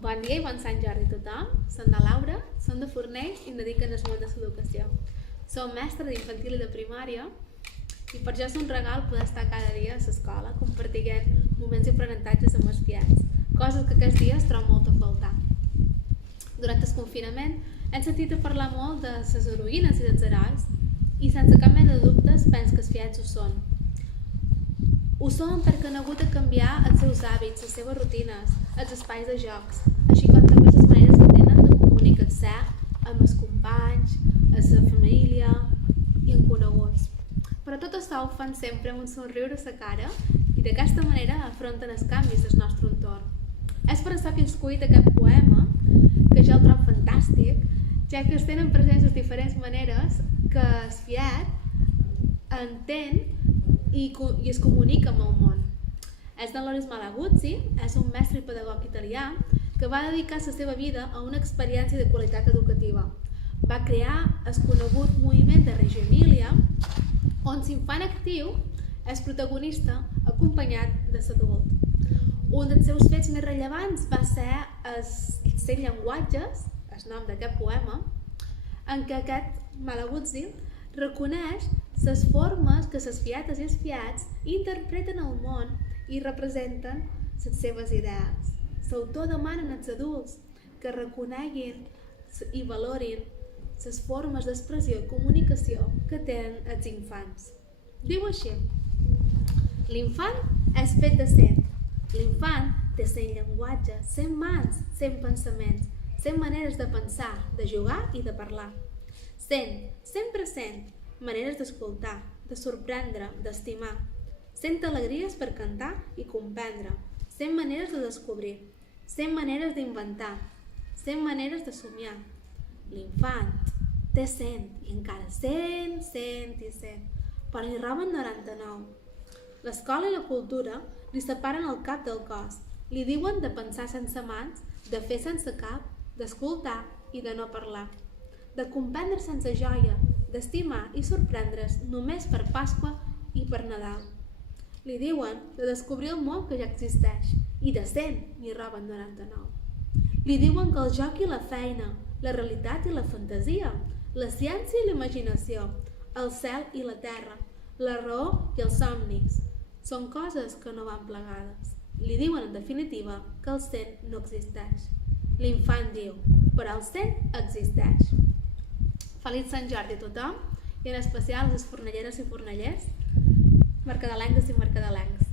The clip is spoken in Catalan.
Bon dia i bon Sant Jordi a tothom. Som de Laura, som de Fornells i em dediquen al món de l'educació. Som mestra d'infantil i de primària i per això és un regal poder estar cada dia a l'escola compartint moments i aprenentatges amb els fills, coses que aquests dies trobo molt a faltar. Durant el confinament hem sentit a parlar molt de les heroïnes i dels herois i sense cap mena de dubtes penso que els fills ho són. Ho són perquè han hagut de canviar els seus hàbits, les seves rutines, els espais de jocs, així com també les maneres que tenen de comunicar-se amb els companys, amb la família i amb coneguts. Però tot això ho fan sempre amb un somriure a la cara i d'aquesta manera afronten els canvis del nostre entorn. És per això que he escollit aquest poema, que jo el trobo fantàstic, ja que es tenen presents les diferents maneres que el fiat entén i es comunica amb el món. És de Loris Malaguzzi, és un mestre i pedagog italià que va dedicar la seva vida a una experiència de qualitat educativa. Va crear el conegut moviment de Reggio Emilia, on l'infant actiu és protagonista acompanyat de l'adult. Un dels seus fets més rellevants va ser els 100 llenguatges, el nom d'aquest poema, en què aquest Malaguzzi reconeix les formes que les fiates i els fiats interpreten el món i representen les seves idees. L'autor demana als adults que reconeguin i valorin les formes d'expressió i comunicació que tenen els infants. Diu així: l'infant és fet de 100. L'infant té 100 llenguatges, 100 mans, 100 pensaments, 100 maneres de pensar, de jugar i de parlar. 100, sempre 100 maneres d'escoltar, de sorprendre, d'estimar. 100 alegries per cantar i comprendre. 100 maneres de descobrir. 100 maneres d'inventar. 100 maneres de somiar. L'infant té 100 i encara 100, 100 i 100, però li roben 99. L'escola i la cultura li separen el cap del cos. Li diuen de pensar sense mans, de fer sense cap, d'escoltar i de no parlar. De comprendre sense joia, d'estimar i sorprendre's només per Pasqua i per Nadal. Li diuen de descobrir el món que ja existeix i de 100 n'hi roben 99. Li diuen que el joc i la feina, la realitat i la fantasia, la ciència i la imaginació, el cel i la terra, la raó i els somnis són coses que no van plegades. Li diuen en definitiva que el 100 no existeix. L'infant diu, però el 100 existeix. Feliç Sant Jordi a tothom i en especial a les fornelleres i fornellers, mercadelenques i mercadelencs.